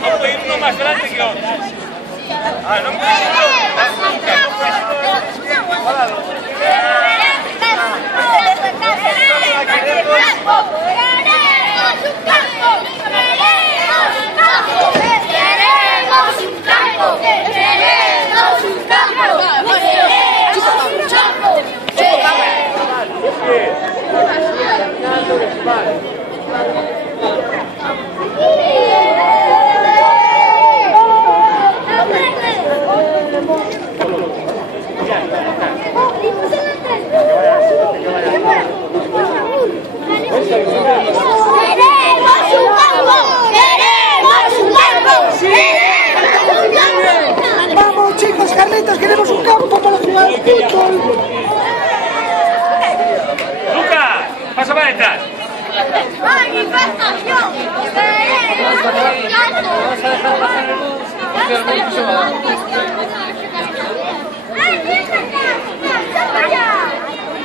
No puede ir uno más grande que otro. Ah, no puede ir ¡Vamos, chicos, Carlitos! ¡Queremos un campo para jugar al fútbol! ¡Lucas! ¡Pasa para detrás!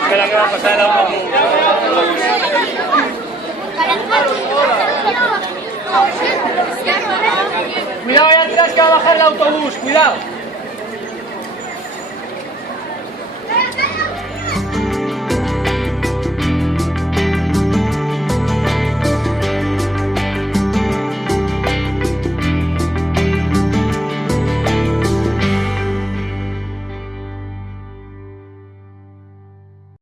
Espera que va a pasar el autobús. Cuidado ahí atrás que va a bajar el autobús, cuidado.